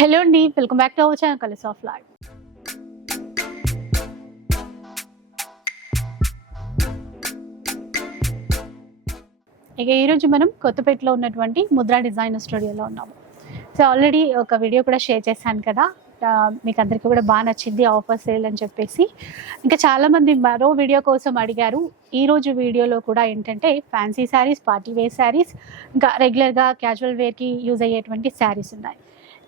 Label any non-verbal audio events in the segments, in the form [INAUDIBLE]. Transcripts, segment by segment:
Hello అండి welcome back to our channel కలిసి ఆఫ్ లైవ్ ఇక ఈరోజు మనం కొత్తపేటలో ఉన్నటువంటి ముద్రా డిజైనర్ స్టూడియోలో ఉన్నాము. సో ఆల్రెడీ ఒక వీడియో కూడా షేర్ చేశాను కదా. మీకు అందరికీ కూడా బాగా నచ్చింది ఆఫర్ సేల్ అని చెప్పేసి. ఇంకా చాలామంది మరో వీడియో కోసం అడిగారు. ఈరోజు వీడియోలో కూడా ఏంటంటే fancy sarees party wear sarees ఇంకా రెగ్యులర్గా క్యాజువల్ వేర్కి యూజ్ అయ్యేటువంటి శారీస్ ఉన్నాయి.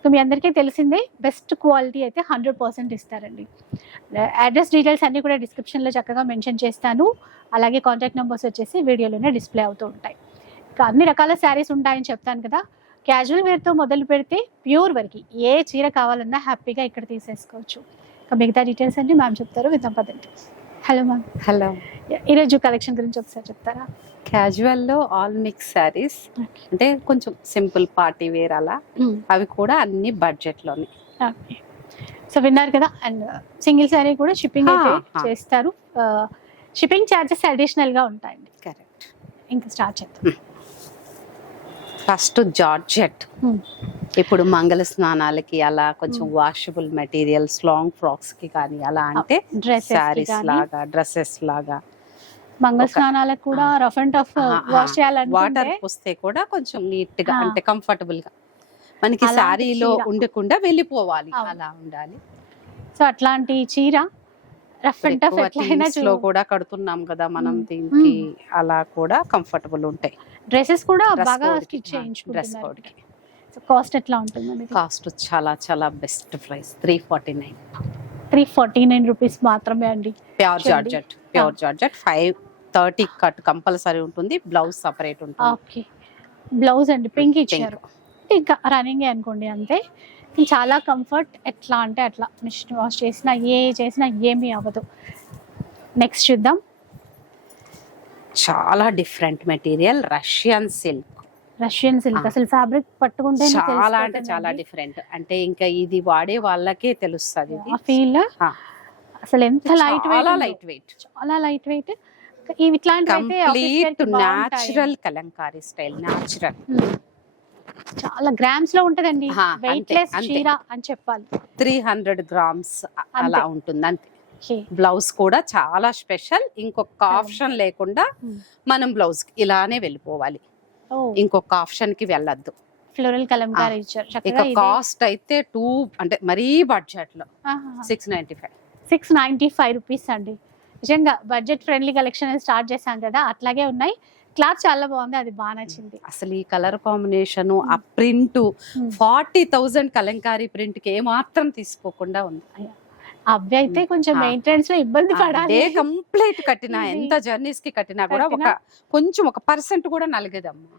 సో మీ అందరికీ తెలిసిందే బెస్ట్ క్వాలిటీ అయితే హండ్రెడ్ పర్సెంట్ ఇస్తారండి. అడ్రస్ డీటెయిల్స్ అన్నీ కూడా డిస్క్రిప్షన్లో చక్కగా మెన్షన్ చేస్తాను. అలాగే కాంటాక్ట్ నెంబర్స్ వచ్చేసి వీడియోలోనే డిస్ప్లే అవుతూ ఉంటాయి. ఇంకా అన్ని రకాల శారీస్ ఉంటాయని చెప్తాను కదా క్యాజువల్ వేర్తో మొదలు పెడితే ప్యూర్ వరకు ఏ చీర కావాలన్నా హ్యాపీగా ఇక్కడ తీసేసుకోవచ్చు. ఇంకా మిగతా డీటెయిల్స్ అన్ని మ్యామ్ చెప్తారు విద్దాం పదండి. హలో మ్యామ్ హలో ఈరోజు కలెక్షన్ గురించి ఒకసారి చెప్తారా? క్యాజువల్లో ఆల్ మిక్స్ శారీస్ అంటే కొంచెం సింపుల్ పార్టీ వేర్ అలా. అవి కూడా అన్ని బడ్జెట్లోనే ఓకే సో విన్నారు కదా అండ్ సింగిల్ శారీ కూడా షిప్పింగ్ అయితే. చేస్తారు. షిప్పింగ్ ఛార్జెస్ అడిషనల్గా ఉంటాయండి. కరెక్ట్ ఇంకా స్టార్ట్ చేద్దాం. First georgette Hmm. ఇప్పుడు మంగళ స్నానాలకి అలా కొంచెం వాషబుల్ మెటీరియల్స్ లాంగ్ ఫ్రాక్స్కి కానీ అలా అంటే డ్రెస్సెస్ శారీస్ లాగా డ్రెస్సెస్ లాగా. మంగళ స్నానాలకు కూడా rough and tough wash water చేయాలనుకుంటే పోస్తే కూడా కొంచెం నీట్గా. అంటే కంఫర్టబుల్గా మనకి శారీలో చీర. ఉండకుండా వెళ్ళిపోవాలి. అలా ఉండాలి. సో అట్లాంటి చీర రఫ్ అండ్ టఫ్ ఎట్లయినా లో కూడా కడుతున్నాం కదా మనం దీనికి అలా కూడా కంఫర్టబుల్ ఉంటాయి. డ్రెస్సెస్ కూడా బాగా స్టిచ్ ఆ, డ్రెస్ కోడ్ చేయించుకుంటున్నారు కి. కాస్ట్ ఎట్లా ఉంటుంది కాస్ట్ చాలా చాలా best price three forty nine. Three forty nine rupees మాత్రమే అండి. Pure. Georgette pure georgette five thirty cut compulsory ఉంటుంది బ్లౌజ్ సపరేట్ ఉంటుంది. ఓకే. బ్లౌజ్ అండి పింక్. ఇచ్చారు. ఇంకా రన్నింగ్ అనుకోండి అంతే. చాలా కంఫర్ట్ ఎట్లా అంటే అట్లా. మిషన్ వాష్ చేసినా ఏ చేసినా ఏమీ అవ్వదు. నెక్స్ట్ చూద్దాం. చాలా different material Russian silk. Russian silk. అసలు ఫ్యాబ్రిక్ పట్టుకుంటే చాలా అంటే చాలా డిఫరెంట్. అంటే ఇంకా ఇది వాడే వాళ్ళకే తెలుస్తుంది ఫీల్. అసలు ఎంత లైట్ వెయిట్ లైట్ వెయిట్ చాలా light weight complete. Natural Kalamkari style natural. Hmm. చాలా గ్రామ్స్లో ఉంటదండి. ఆ, వెయిట్ అంతే, లెస్ అంతే. చీర అని చెప్పాలి. త్రీ హండ్రెడ్ గ్రామ్స్ అలా ఉంటుంది అంతే. బ్లౌజ్ కూడా చాలా స్పెషల్. ఇంకొక ఆప్షన్ లేకుండా. మనం బ్లౌజ్ ఇలానే వెళ్ళిపోవాలి. ఇంకొక ఆప్షన్కి వెళ్ళొద్దు. ఫ్లోరల్ కలంకారీ ఇచ్చారు ఇక కాస్ట్ అయితే టూ అంటే మరీ బడ్జెట్లో six ninety five six ninety five rupees అండి. నిజంగా బడ్జెట్ ఫ్రెండ్లీ కలెక్షన్ స్టార్ట్ చేశాం కదా అట్లాగే ఉన్నాయి. క్లాత్ చాలా బాగుంది అది బాగా నచ్చింది. అసలు ఈ కలర్ కాంబినేషన్ ఆ ప్రింట్. ఫార్టీ థౌజండ్ కలంకారీ ప్రింట్కి ఏ మాత్రం తీసుకోకుండా ఉంది. అవి అయితే కొంచెం. మెయింటెనెన్స్లో ఇబ్బంది పడాలి. కంప్లీట్ కట్టినా ఎంత జర్నీస్కి కట్టినా కూడా ఒక? కొంచెం ఒక పర్సెంట్ కూడా నలగదమ్మా.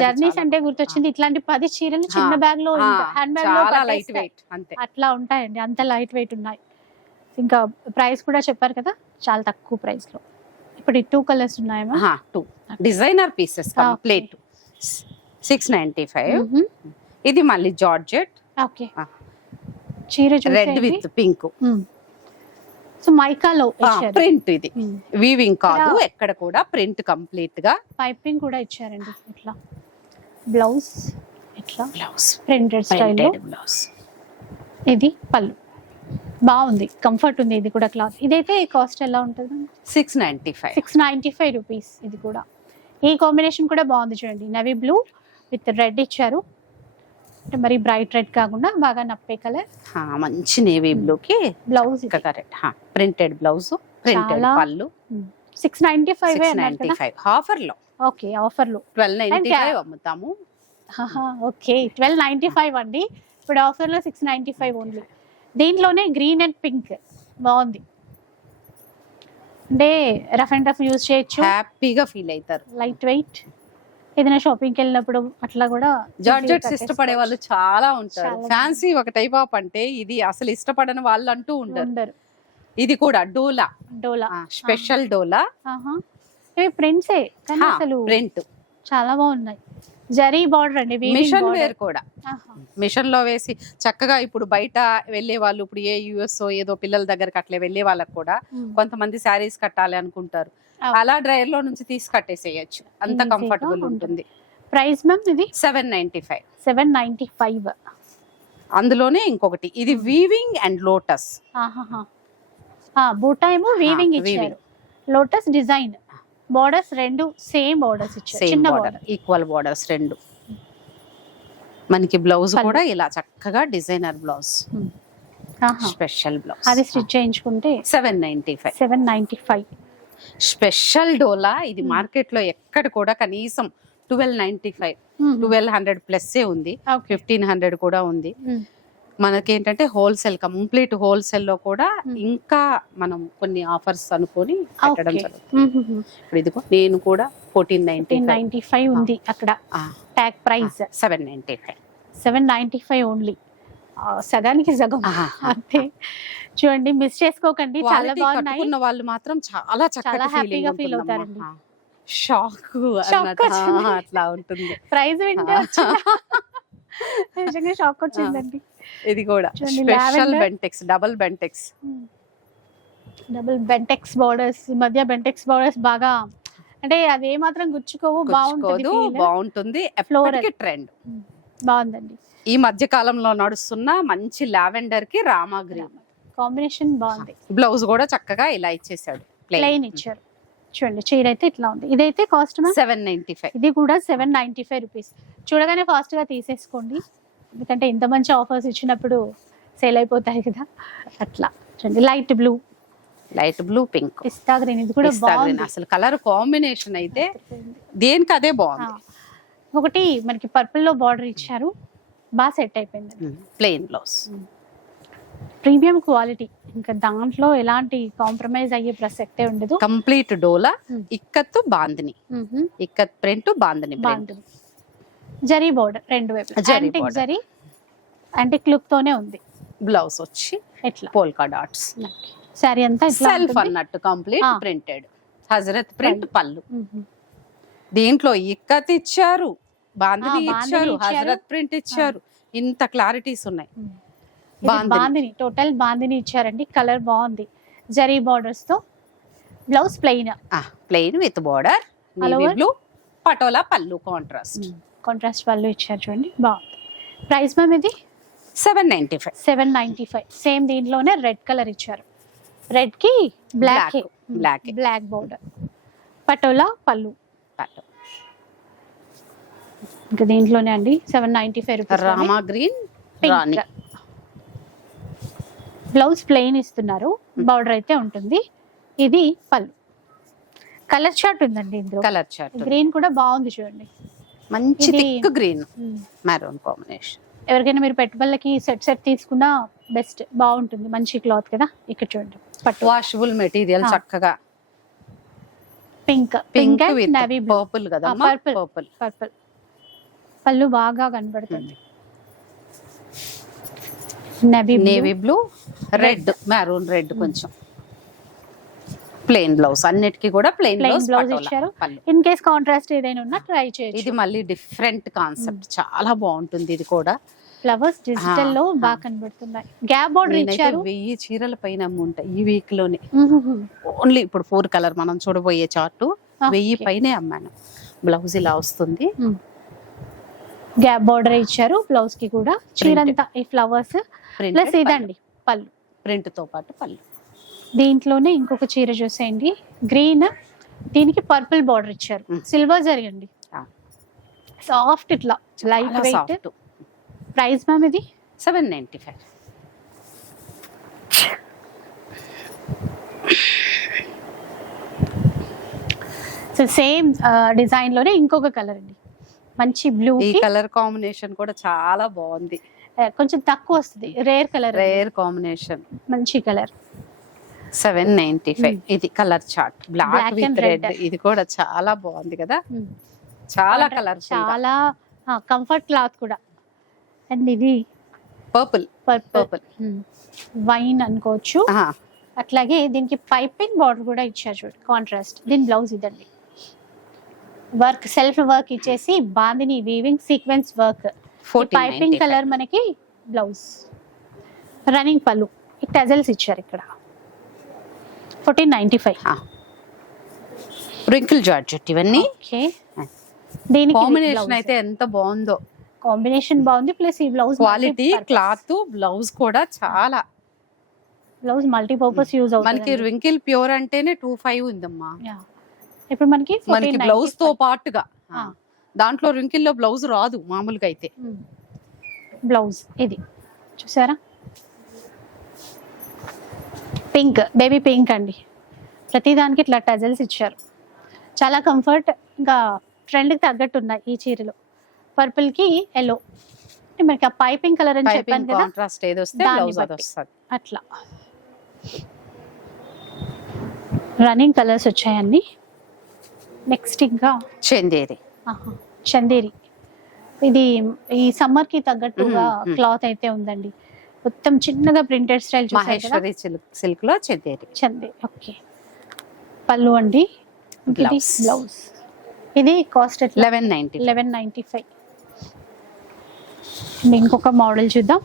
జర్నీస్ అంటే గుర్తొచ్చింది ఇట్లాంటి పది చీరలు చిన్న బ్యాగ్లో హ్యాండ్ బ్యాగ్లో లైట్. వెయిట్ అంతే. అట్లా ఉంటాయండి అంత లైట్ వెయిట్ ఉన్నాయి. ఇంకా ప్రైస్ కూడా చెప్పారు కదా చాలా తక్కువ ప్రైస్లో. ఇప్పుడు ఈ టూ కలర్స్ ఉన్నాయమ్మా? Two designer pieces complete six ninety five ఇది మళ్ళీ జార్జెట్. ఓకే. చీర రెడ్ విత్ పింక్ సో మైకాలో ప్రింట్ ఇది. వీవింగ్ కాదు ఇక్కడ- ఎక్కడ కూడా ప్రింట్ కంప్లీట్గా పైపింగ్ కూడా ఇచ్చారండి. ఇట్లా. బ్లౌజ్ ఇట్లా బ్లౌజ్ ప్రింటెడ్ స్టైల్లో బ్లౌజ్ ఇది పళ్ళు. బాగుంది. కంఫర్ట్ ఉంది ఇది కూడా క్లాత్ ఇదైతే కాస్ట్ ఎలా ఉంటుంది? Six ninety five six ninety five rupees ఇది కూడా. ఈ కాంబినేషన్ కూడా బాగుంది చూడండి. నవీ బ్లూ విత్ రెడ్ ఇచ్చారు. అంటే మరి బ్రైట్ రెడ్ కాకుండా బాగా నప్పే కలర్ మంచి నేవీ బ్లూ కి blouse correct printed blouse printed పళ్ళు. Six ninety five ninety five ఆఫర్లో ఓకే ఆఫర్లో ట్వెల్వ్ నైన్టీ ఫైవ్ అమ్ముతాము. ఓకే. ట్వెల్వ్ నైంటీ ఫైవ్ అండి. ఇప్పుడు ఆఫర్లో సిక్స్ నైంటీ ఫైవ్ ఓన్లీ దీంట్లోనే గ్రీన్ అండ్ పింక్ బాగుంది. అంటే రఫ్ అండ్ టఫ్ యూజ్ చేయొచ్చు. హ్యాపీగా ఫీల్ అవుతారు లైట్ వెయిట్ ఏదైనా షాపింగ్కి వెళ్ళినప్పుడు అట్లా కూడా జార్జెట్స్ ఇష్టపడే వాళ్ళు చాలా ఉంటారు. ఫ్యాన్సీ ఒక టైప్ ఆఫ్ అంటే ఇది అసలు ఇష్టపడని వాళ్ళు అంటూ ఉండరు. ఉండరు. ఇది కూడా డోలా. డోలా. స్పెషల్ డోలా. ఇవి ప్రింట్సే కానీ అసలు ప్రింట్ చాలా బాగున్నాయి. జరీ బార్డర్ అండి మిషన్. వేర్ కూడా. మిషన్లో వేసి చక్కగా ఇప్పుడు బయట వెళ్ళే వాళ్ళు ఇప్పుడు ఏ యుఎస్ ఏదో పిల్లల దగ్గరకు అట్లే వెళ్ళే వాళ్ళకి కూడా. కొంతమంది శారీస్ కట్టాలి అనుకుంటారు. అలా డ్రైయర్లో నుంచి తీసి కట్టేసేయచ్చు. అంత కంఫర్టబుల్ ఉంటుంది. ప్రైస్ మ్యామ్ ఇది? Seven ninety five seven ninety five అందులోనే ఇంకొకటి. ఇది వీవింగ్ అండ్ లోటస్ బూటా ఏమో వీవింగ్. ఇచ్చారు. లోటస్ డిజైన్ బోర్డర్స్ రెండు సేమ్ బోర్డర్స్ ఇచ్చారు. సేమ్ చిన్న బార్డర్ ఈక్వల్ బార్డర్స్ రెండు. మనకి బ్లౌజ్. కూడా ఇలా చక్కగా డిజైనర్ బ్లౌజ్ స్పెషల్ బ్లౌజ్ అది స్టిచ్ చేయించుకుంటే seven ninety five seven ninety five special డోలా ఇది Hmm. మార్కెట్లో ఎక్కడ కూడా కనీసం twelve ninety five twelve hundred plus ఉంది. ఫిఫ్టీన్ హండ్రెడ్ కూడా ఉంది. మనకేంటంటే హోల్సేల్ కంప్లీట్ హోల్సేల్లో కూడా. ఇంకా మనం కొన్ని ఆఫర్స్ అనుకొని పెట్టడం జరుగుతుంది. ఇప్పుడు నేను కూడా ఫోర్టీన్ నైన్టీ నైన్టీ ఫైవ్ ఉంది అక్కడ. Tag price seven ninety five seven ninety five only సగానికి సగం. అంతే. చూడండి మిస్ చేసుకోకండి. చాలా బాగున్నాయి. వాళ్ళు మాత్రం చాలా చాలా హ్యాపీగా feel అవుతారండి. షాక్. అట్లా ఉంటుంది. ప్రైస్ వింటే [LAUGHS] నిజంగా షాక్ వచ్చిందండి. ఇది కూడా. Special. Bentex double Bentex double Bentex borders ఈ మధ్య బెంటెక్స్ బోర్డర్స్ బాగా అంటే అది ఏ మాత్రం గుచ్చుకోవు బాగుంటుంది. బాగుంటుంది. ఎప్పటికీ ట్రెండ్ బాగుందండి. ఈ మధ్య కాలంలో నడుస్తున్న మంచి లావెండర్కి రామా గ్రీన్ కాంబినేషన్ బాగుంది. బ్లౌజ్ కూడా చక్కగా ఇలా ఇచ్చేసాడు. ప్లెయిన్ ఇచ్చారు. చూడండి చీర అయితే ఇట్లా ఉంది. ఇదైతే కాస్ట్ సెవెన్ నైన్టీ ఫైవ్ ఇది కూడా సెవెన్ నైన్టీ ఫైవ్ రూపీస్ చూడగానే ఫాస్ట్గా తీసేసుకోండి. ఎందుకంటే ఇంత మంచి ఆఫర్స్ ఇచ్చినప్పుడు సేల్ అయిపోతాయి కదా. అట్లా. చూడండి light blue. Light blue pink. పిస్తా గ్రీన్ ఇది కూడా బాగుంది. అసలు కలర్ కాంబినేషన్ అయితే దేనికి అదే బాగుంది. ఒకటి మనకి పర్పుల్లో బార్డర్ ఇచ్చారు. బాగా సెట్ అయిపోయింది. Plain blouse. Premium quality. ఇంకా దాంట్లో ఎలాంటి కాంప్రమైజ్ అయ్యే ప్రసక్తే ఉండదు. కంప్లీట్ డోలా. ఇక్కత్తు బాందిని. ఇక్కత్ ప్రింట్ బాందిని బాగుంటుంది జరీ బోర్డర్ రెండు వైపు జరీ. జరీ యాంటిక్ లుక్ తోనే ఉంది. బ్లౌజ్ వచ్చి ఎట్లా? పోల్కా డాట్స్ శారీ అంతా సెల్ఫ్. అన్నట్టు కంప్లీట్. ప్రింటెడ్ హజరత్ ప్రింట్ పళ్ళు. దీంట్లో ఇక్కత్ ఇచ్చారు బాందిని ఇచ్చారు. హజరత్ ప్రింట్ ఇచ్చారు. ఇంత క్లారిటీస్ ఉన్నాయి. బాందిని టోటల్ బాందిని ఇచ్చారండి. కలర్ బాగుంది. జరీ బార్డర్స్తో blouse plain plain with border? Blue Patola పళ్ళు కాంట్రాస్ట్ కాంట్రాస్ట్ వాళ్ళు ఇచ్చారు చూడండి. బాగుంది. ప్రైస్ మ్యామ్ ఇది? Seven ninety five seven ninety five same దీంట్లోనే రెడ్ కలర్ ఇచ్చారు. రెడ్కి black. Black. Black border Patola పళ్ళు పట్టు ఇంకా దీంట్లోనే అండి seven ninety five rupees Rama green రాణి బ్లౌజ్ ప్లెయిన్ ఇస్తున్నారు. బార్డర్ అయితే ఉంటుంది. ఇది పళ్ళు కలర్ చార్ట్ ఉందండి ఇందులో. కలర్ చార్ట్ గ్రీన్ కూడా బాగుంది చూడండి. మంచి థిక్ గ్రీన్ మెరూన్ కాంబినేషన్. ఎవరికైనా మీరు పెట్టుబడులకి సెట్ సెట్ తీసుకున్నా బెస్ట్ బాగుంటుంది. మంచి క్లాత్ కదా? ఇక్కడ చూడండి. పట్టు. Washable material. చక్కగా. పింక్. పింక్ నవీ పర్పుల్ కదా purple. పర్పుల్ పర్పుల్ పళ్ళు బాగా కనబడుతుంది. Navy navy blue red maroon red కొంచెం. Plain blouse. అన్నిటికీ కూడా ప్లెయిన్ Plain బ్లౌజ్ ఇచ్చారు. ఇన్ కేస్ కాంట్రాస్ట్ ఏదైనా ఉన్నా ట్రై ఇది చేయొచ్చు మళ్ళీ డిఫరెంట్ కాన్సెప్ట్ చాలా బాగుంటుంది ఇది కూడా. ఫ్లవర్స్ డిజిటల్లో బాగా కనబడుతున్నాయి. గ్యాప్ బోర్డర్ ఇచ్చారు. వెయ్యి చీరల పైన అమ్ముంటా ఈ వీక్లోనే. ఓన్లీ ఇప్పుడు ఫోర్ కలర్ మనం చూడబోయే చార్ట్. వెయ్యి పైనే అమ్మాను. బ్లౌజ్ ఇలా వస్తుంది. గ్యాప్ బోర్డర్ ఇచ్చారు. బ్లౌజ్కి కూడా చీరంతా ఈ ఫ్లవర్స్ ప్లస్ ఇదండి పళ్ళు. ప్రింట్తో పాటు పళ్ళు. దీంట్లోనే ఇంకొక చీర చూసేయండి. గ్రీన్ దీనికి పర్పుల్ బార్డర్ ఇచ్చారు. సిల్వర్ జరిగండి. సాఫ్ట్ ఇట్లా లైట్ వెయిట్ ప్రైస్ మ్యామ్ ఇది? Seven ninety five so same డిజైన్లోనే ఇంకొక కలర్ అండి. మంచి బ్లూ ఈ కలర్ కాంబినేషన్ కూడా చాలా బాగుంది. కొంచెం తక్కువ వస్తుంది. రేర్ కలర్ రేర్ కాంబినేషన్ మంచి కలర్ సెవెన్ నైన్టీ ఫైవ్. ఇది colour chart. Black with red. ఇది కూడా చాలా బాగుంది కదా. చాలా కలర్ చాలా కంఫర్ట్ క్లాత్ కూడా. అండ్ ఇది పర్పుల్ పర్పుల్ పర్పుల్ వైన్ అనుకోవచ్చు. అట్లాగే దీనికి పైపింగ్ బార్డర్ కూడా ఇచ్చారు చూడు. కాంట్రాస్ట్ దీని బ్లౌజ్ ఇదండి. వర్క్ సెల్ఫ్ వర్క్ ఇచ్చేసి Bandhani weaving sequence work piping colour మనకి బ్లౌజ్ రన్నింగ్ పళ్ళు. టజల్స్ ఇచ్చారు ఇక్కడ. Fourteen ninety five wrinkle georgette ఇవన్నీ. ఓకే. దీనికి కాంబినేషన్. అయితే ఎంత బాగుందో. కాంబినేషన్ బాగుంది ప్లస్ ఈ బ్లౌజ్ క్వాలిటీ క్లాత్ బ్లౌజ్ కూడా చాలా. బ్లౌజ్ మల్టీపర్పస్ యూజ్ మనకి అవుతుంది రింకిల్ ప్యూర్ అంటేనే టూ ఫైవ్ ఉందమ్మా. ఇప్పుడు మనకి మనకి బ్లౌజ్తో పాటుగా. దాంట్లో wrinkle లో బ్లౌజ్ రాదు మామూలుగా అయితే. బ్లౌజ్ ఇది. చూసారా? పింక్ బేబీ పింక్ అండి. ప్రతిదానికి ఇట్లా టజల్స్ ఇచ్చారు. చాలా కంఫర్ట్ ఇంకా ట్రెండ్కి తగ్గట్టు ఉన్నాయి ఈ చీరలు. పర్పుల్కి ఎల్లో మనకి ఆ పైపింగ్ కలర్ అని చెప్పాను కదా కాంట్రాస్ట్ ఏది వస్తే అట్లా. రన్నింగ్ కలర్స్ వచ్చాయండి. నెక్స్ట్ ఇంకా చందేరి. చందేరి. ఇది ఈ సమ్మర్కి తగ్గట్టుగా. క్లాత్ అయితే ఉందండి. మొత్తం చిన్నగా ప్రింటెడ్ స్టైల్ మహేశ్వరి సిల్క్లో చందేరి. చందే ఓకే. పళ్ళు అండి? Blouse. బ్లౌజ్ ఇది cost eleven ninety eleven ninety five. ఇంకొక మోడల్ చూద్దాం.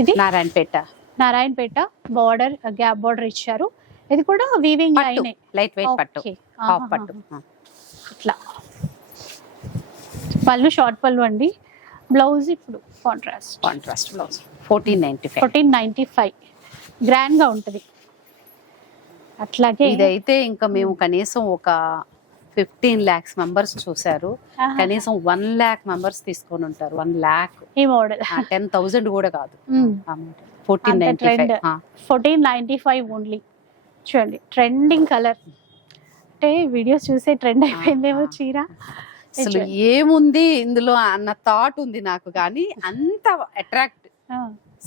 ఇది Narayanpet. Narayanpet border gap border ఇచ్చారు. ఇది కూడా వీవింగ్ లైన్ లైట్ వెయిట్ పట్టు. హాఫ్ పట్టు. ఇట్లా. పళ్ళు షార్ట్ పళ్ళు అండి. బ్లౌజ్ ఇప్పుడు contrast contrast blouse fourteen ninety five. Fourteen ninety five. గ్రాండ్గా ఉంటుంది. అట్లాగే ఇదైతే ఇంకా మేము కనీసం ఒక ఫిఫ్టీన్ ల్యాక్స్ మెంబర్స్ చూసారు ఆహా. కనీసం వన్ ల్యాక్ మెంబర్స్ తీసుకొని ఉంటారు. వన్ ల్యాక్ ఈ మోడల్ టెన్ థౌసండ్ కూడా కాదు. Fourteen ninety. Five. Fourteen ninety five only చూడండి ట్రెండింగ్ కలర్ అంటే వీడియోస్ చూసే ట్రెండ్ అయిపోయిందేమో చీర. అసలు ఏముంది ఇందులో అన్న థాట్ ఉంది నాకు. కానీ అంత అట్రాక్ట్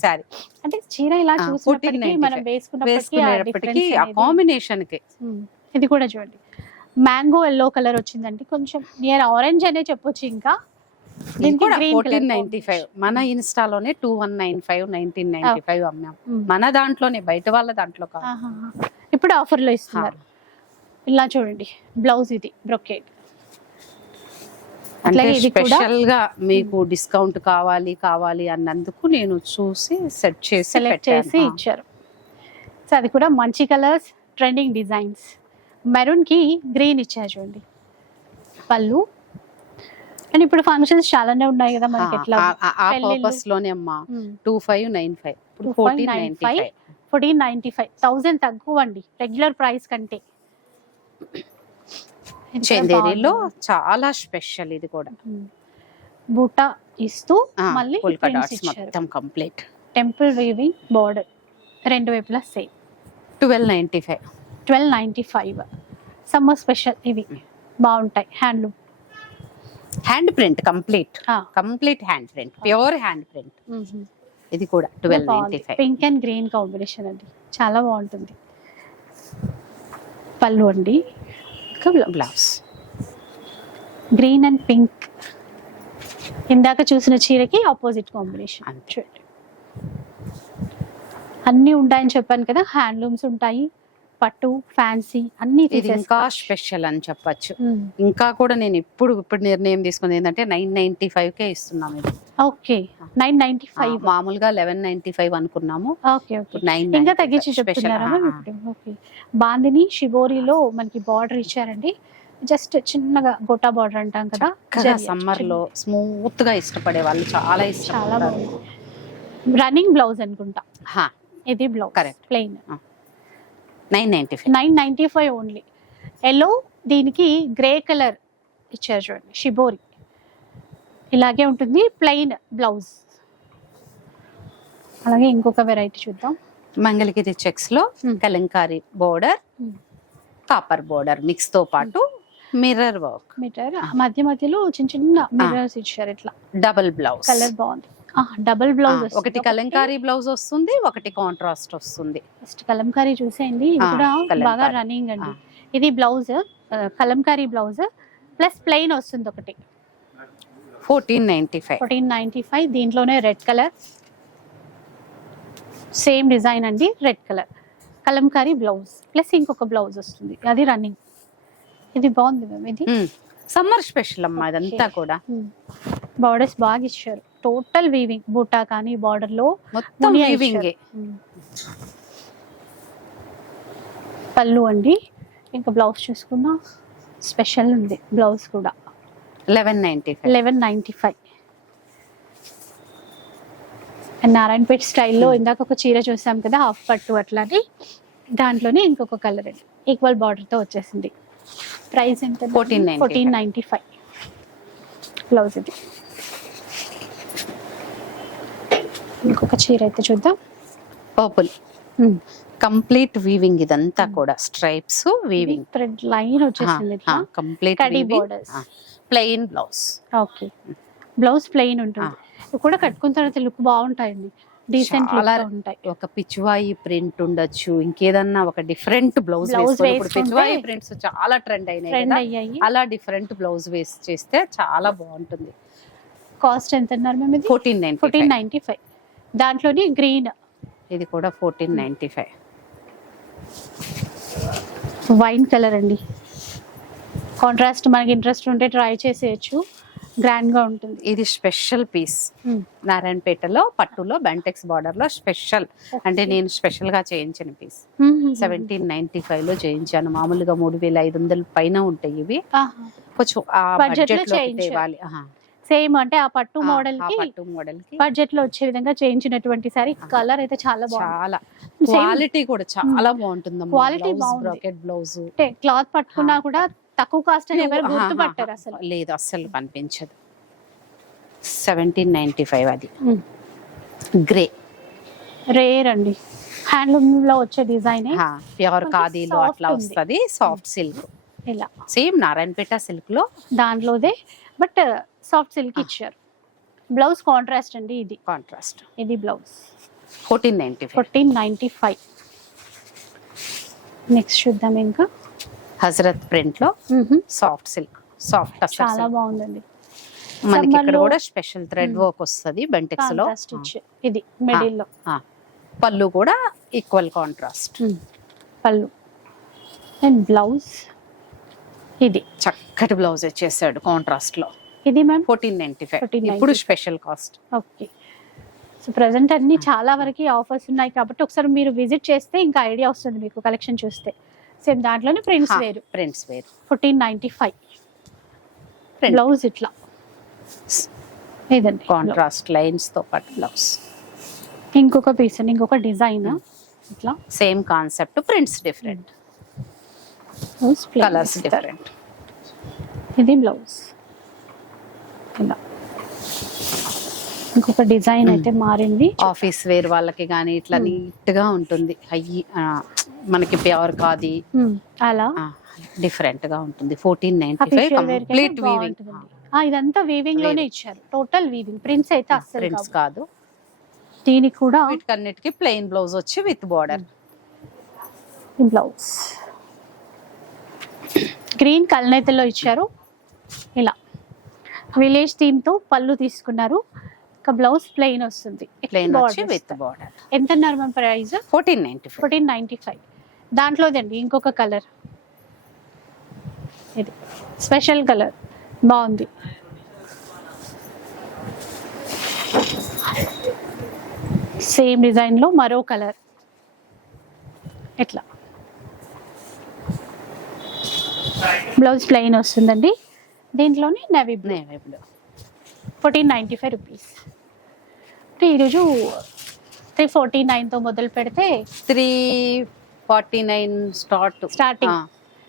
సారీ. అంటే చీర ఇలా చూసినప్పటికీ 1495. మనం వేసుకున్నప్పటికీ ఆ కాంబినేషన్కి ఇది కూడా చూడండి. మ్యాంగో ఎల్లో కలర్ వచ్చిందండి. కొంచెం నియర్ ఆరెంజ్ అనే చెప్పొచ్చు ఇంకా. మన ఇన్స్టాలోనే two one nine five nineteen ninety five అమ్మాం. మన దాంట్లోనే బయట వాళ్ళ దాంట్లో. ఇప్పుడు ఆఫర్లో ఇస్తున్నారు. ఇలా చూడండి. బ్లౌజ్ ఇది బ్రొకేట్ అంటే స్పెషల్గా మీకు డిస్కౌంట్ కావాలి కావాలి అన్నందుకు నేను చూసి సెట్ చేసి సెలెక్ట్ చేసి. ఇచ్చారు. సో అది కూడా మంచి కలర్స్ ట్రెండింగ్ డిజైన్స్ మెరూన్కి గ్రీన్ ఇచ్చారు చూడండి. పళ్ళు. అండ్ ఇప్పుడు ఫంక్షన్స్ చాలానే ఉన్నాయి కదా మనకి ఎట్లా ఆ-. పర్పస్లోనే అమ్మా. టూ ఫైవ్ నైన్ ఫైవ్ ఇప్పుడు fourteen 2595. Five fourteen ninety five thousand తక్కువ అండి రెగ్యులర్ ప్రైస్ కంటే. చందేరిలో. చాలా స్పెషల్ ఇది కూడా. బూటా ఇస్తూ మళ్ళీ మొత్తం కంప్లీట్ టెంపుల్ వీవింగ్ బార్డర్ రెండు వైపులా same twelve ninety five twelve ninety five summer special ఇవి బాగుంటాయి handloom hand print complete complete hand print pure hand print ఇది కూడా twelve ninety five pink and green combination అండి. చాలా బాగుంటుంది. పళ్ళు అండి. బ్లౌజ్. Green and pink. ఇందాక చూసిన చీరకి ఆపోజిట్ కాంబినేషన్. చూడండి అన్నీ ఉంటాయని చెప్పాను కదా హ్యాండ్లూమ్స్ ఉంటాయి పట్టు ఫ్యాన్సీ అన్ని ఇది ఇంకా స్పెషల్ అని చెప్పొచ్చు. ఇంకా కూడా నేను ఇప్పుడు ఇప్పుడు నిర్ణయం తీసుకుంది ఏంటంటే నైన్ నైన్టీ ఫైవ్ కే ఇస్తున్నాం ఇది. ఓకే. Nine ninety five. మామూలుగా లెవెన్ నైన్టీ ఫైవ్ అనుకున్నాము. Okay okay. ఇప్పుడు నైన్ ఇంకా తగ్గించి చెప్తున్నారా ఓకే. బాందిని షిబోరిలో మనకి బార్డర్ ఇచ్చారండి. జస్ట్ చిన్నగా గోటా బార్డర్ అంటాం కదా. సమ్మర్లో స్మూత్గా ఇష్టపడే వాళ్ళు చాలా బాగుంది. రన్నింగ్ బ్లౌజ్ అనుకుంటా. ఇది blouse. Correct. Plain. Nine ninety five. Nine ninety five only yellow దీనికి గ్రే కలర్ ఇచ్చారు చూడండి షిబోరి ఇలాగే ఉంటుంది ప్లెయిన్ బ్లౌజ్ అలాగే ఇంకొక వెరైటీ చూద్దాం. మంగళగిరి చెక్స్లో Hmm. Kalamkari border. Copper border మిక్స్తో పాటు మిర్రర్ వర్క్ మీటర్ మధ్య మధ్యలో చిన్న చిన్న మిర్రర్స్ ఇచ్చారు ఇట్లా. డబుల్ బ్లౌజ్ కలర్ బాగుంది డబుల్ బ్లౌజ్ ఒకటి కలంకారీ బ్లౌజ్ వస్తుంది ఒకటి కాంట్రాస్ట్ వస్తుంది. ఫస్ట్ కలంకారీ చూసేయండి. ఇది కూడా. బాగా రన్నింగ్ అండి. ఇది blouse Kalamkari blouse plus plain వస్తుంది ఒకటి. Fourteen ninety five fourteen ninety five దీంట్లోనే రెడ్ కలర్ సేమ్ డిజైన్ అండి red colour Kalamkari blouse plus ఇంకొక బ్లౌజ్ వస్తుంది. అది రన్నింగ్ ఇది బాగుంది మ్యామ్ ఇది. సమ్మర్ స్పెషల్ అమ్మా ఇదంతా. కూడా. బార్డర్స్ బాగా ఇచ్చారు. టోటల్ వీవింగ్ బూటా కానీ border లో మొత్తం వీవింగ్. పళ్ళు అండి. ఇంకా బ్లౌజ్ చూసుకున్నా స్పెషల్ ఉంది. బ్లౌజ్ కూడా. Eleven ninety eleven ninety five Narayanpet స్టైల్లో ఇందాక ఒక చీర చూసాం కదా హాఫ్ పట్టు అట్లానే. దాంట్లోనే ఇంకొక కలర్ అండి. ఈక్వల్ బార్డర్తో వచ్చేసింది. ప్రైస్ ఎంత? 1495. ఫోర్టీన్ నైంటీ ఫైవ్ బ్లౌజ్ ఇది. ఇంకొక చీర అయితే చూద్దాం. పర్పుల్ కంప్లీట్ వీవింగ్ ఇదంతా కూడా. స్ట్రైప్స్ వీవింగ్ థ్రెడ్ లైన్ వచ్చేసింది complete. Plain blouse okay. Blouse plain ఉంటుంది. కూడా కట్టుకున్న తర్వాత లుక్ బాగుంటాయండి. డీసెంట్ ఉంటాయి. ఒక పిచ్వాయి ప్రింట్ ఉండొచ్చు. ఇంకేదన్నా ఒక డిఫరెంట్ బ్లౌజ్ పిచ్వాయి ప్రింట్స్ చాలా ట్రెండ్ అయినాయి అలా డిఫరెంట్ బ్లౌజ్ వేసి చేస్తే చాలా బాగుంటుంది. కాస్ట్ ఎంత అన్నారు మేము fourteen ninety fourteen ninety five దాంట్లోని గ్రీన్. ఇది కూడా fourteen ninety five. Wine colour అండి. కాంట్రాస్ట్ మనకి ఇంట్రెస్ట్ ఉంటే ట్రై చేసేయచ్చు. గ్రాండ్గా ఉంటుంది. ఇది స్పెషల్ పీస్. నారాయణపేటలో పట్టులో బెంటెక్స్ బార్డర్లో స్పెషల్ అంటే నేను స్పెషల్గా చేయించిన పీస్. సెవెంటీన్ నైన్టీ ఫైవ్లో చేయించాను. మామూలుగా మూడు వేల ఐదు వందల పైన ఉంటాయి ఇవి. కొంచెం సేమ్ అంటే ఆ పట్టు మోడల్కి పట్టు మోడల్కి బడ్జెట్లో వచ్చే విధంగా చేయించినటువంటి సారీ. కలర్ అయితే చాలా చాలా. క్వాలిటీ కూడా చాలా బాగుంటుంది బాగుంది. బ్రాకెట్ బ్లౌజ్ అంటే క్లాత్ పట్టుకున్నా. కూడా తక్కువ కాస్ట్ అని ఎవరు గుర్తుపట్టారు అసలు. లేదు అస్సలు కనిపించదు. సెవెంటీన్ నైన్టీ ఫైవ్ అది. గ్రే రేర్ అండి. హ్యాండ్లూమ్లో వచ్చే డిజైన్ ప్యూర్ ఖాదీలో soft అట్లా. వస్తది సాఫ్ట్ సిల్క్ ఇలా. సేమ్ నారాయణపేట సిల్క్లో దాంట్లోదే బట్ సాఫ్ట్ సిల్క్ ఇచ్చారు. బ్లౌజ్ కాంట్రాస్ట్ అండి ఇది. కాంట్రాస్ట్. ఇది blouse. Fourteen ninety fourteen ninety five. Next చూద్దాం ఇంకా. హజరత్ ప్రింట్లో సాఫ్ట్ సిల్క్ సాఫ్ట్ చాలా బాగుందండి. మనకి ఇక్కడ కూడా స్పెషల్ థ్రెడ్ వర్క్ వస్తది బెంటెక్స్లో. ఇది మిడిల్లో. పళ్ళు కూడా ఈక్వల్ కాంట్రాస్ట్. పళ్ళు. అండ్ బ్లౌజ్ ఇది. చక్కటి బ్లౌజ్ వచ్చేసాడు కాంట్రాస్ట్లో ఇది మ్యామ్ ఫోర్టీన్ నైన్టీ ఫైవ్ 14.95. ఇప్పుడు special cost. Okay. So present అన్ని చాలా వరకు ఆఫర్స్ ఉన్నాయి కాబట్టి ఒకసారి మీరు విజిట్ చేస్తే ఇంకా ఐడియా వస్తుంది మీకు కలెక్షన్ చూస్తే. సేమ్ దాంట్లోనే ప్రింట్స్ వేరు. ప్రింట్స్ వేరు. Fourteen ninety five. బ్లౌజ్ ఇట్లా. ఇదండి. కాంట్రాస్ట్ లైన్స్తో పాటు బ్లౌజ్. ఇంకొక పీస్ అండి ఇంకొక డిజైన్ ఇట్లా. Same concept prints different. Colours. Different ఇది బ్లౌజ్ ఇలా. ఇంకొక డిజైన్ అయితే మారింది. ఆఫీస్ వేర్ వాళ్ళకి కానీ ఇట్లా Hmm. నీట్గా ఉంటుంది అయ్యి మనకి ప్యూర్ కాది. Hmm, అలా? డిఫరెంట్గా ఉంటుంది. Fourteen ninety five complete weaving ఇదంతా వీవింగ్లోనే. ఇచ్చారు. టోటల్ వీవింగ్ ప్రింట్స్ అయితే అస్సలు ప్రింట్స్. కాదు. దీనికి కూడా వీటికన్నిటికి ప్లెయిన్ బ్లౌజ్ వచ్చి విత్ బార్డర్ బ్లౌజ్ గ్రీన్ కల్నేతలో ఇచ్చారు. ఇలా విలేజ్ థీమ్తో పళ్ళు తీసుకున్నారు. ఒక బ్లౌజ్ ప్లెయిన్ వస్తుంది. ప్లెయిన్ వచ్చి Borders. విత్ బార్డర్ ఎంత అన్నారు ma'am price? Fourteen ninety fourteen ninety five దాంట్లోదండి ఇంకొక కలర్. ఇది స్పెషల్ కలర్. బాగుంది. సేమ్ డిజైన్లో మరో కలర్. ఎట్లా? బ్లౌజ్ ప్లెయిన్ వస్తుందండి. దీంట్లోనే నవీ బ్లూ నేవేబ్లో ఫోర్టీన్ నైంటీ ఫైవ్ రూపీస్ అంటే ఈరోజు త్రీ ఫోర్టీ నైన్తో మొదలు పెడితే three forty nine start Starting.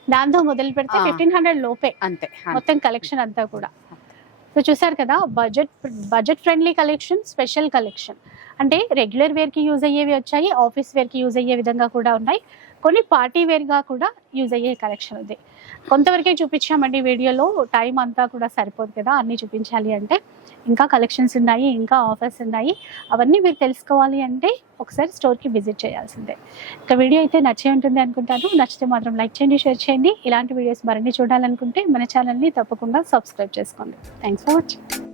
దాంతో మొదలు పెడితే. ఫిఫ్టీన్ హండ్రెడ్ లోపే. అంతే మొత్తం కలెక్షన్ అంతా కూడా. సో చూసారు కదా budget budget friendly collection special collection అంటే రెగ్యులర్ వేర్కి యూజ్ అయ్యేవి వచ్చాయి ఆఫీస్ వేర్కి యూజ్ అయ్యే విధంగా కూడా ఉన్నాయి. కొన్ని పార్టీ వేర్గా కూడా యూజ్ అయ్యే కలెక్షన్ ఉంది. కొంతవరకే చూపించామండి వీడియోలో. టైం అంతా కూడా సరిపోదు కదా అన్నీ చూపించాలి అంటే. ఇంకా కలెక్షన్స్ ఉన్నాయి ఇంకా ఆఫర్స్ ఉన్నాయి. అవన్నీ మీరు తెలుసుకోవాలి అంటే ఒకసారి స్టోర్కి విజిట్ చేయాల్సిందే. ఇక వీడియో అయితే నచ్చే ఉంటుంది అనుకుంటాను. నచ్చితే మాత్రం లైక్ చేయండి షేర్ చేయండి. ఇలాంటి వీడియోస్ మరిన్ని చూడాలనుకుంటే మన ఛానల్ని తప్పకుండా సబ్స్క్రైబ్ చేసుకోండి. Thanks for watching.